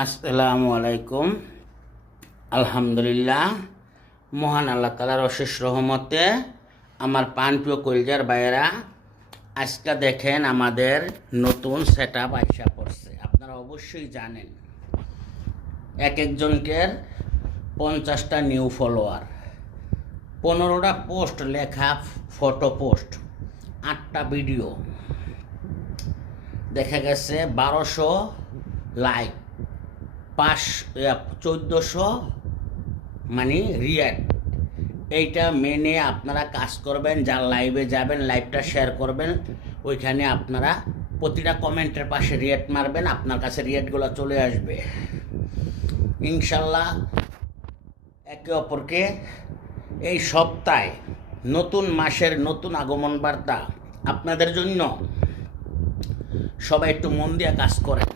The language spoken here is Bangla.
আসসালামু আলাইকুম। আলহামদুলিল্লাহ, মহান আল্লাহ তাআলার অশেষ রহমতে আমার প্রাণপ্রিয় কলিজার ভাইয়েরা, আজকে দেখেন আমাদের নতুন সেট আপ আইসা পড়ছে। আপনারা অবশ্যই জানেন এক একজনকে 50টা নিউ ফলোয়ার, 15টা পোস্ট লেখা, ফটো পোস্ট, 8টা ভিডিও, দেখা গেছে 1200 লাইক, 1400 মানে রিয়াক্ট। এইটা মেনে আপনারা কাজ করবেন। যার লাইভে যাবেন, লাইভটা শেয়ার করবেন, ওইখানে আপনারা প্রতিটা কমেন্টের পাশে রিয়াক্ট মারবেন, আপনার কাছে রিয়াক্টগুলো চলে আসবে ইনশাল্লাহ। একে অপরকে এই সপ্তাহে নতুন মাসের নতুন আগমন বার্তা আপনাদের জন্য। সবাই একটু মন দিয়ে কাজ করেন।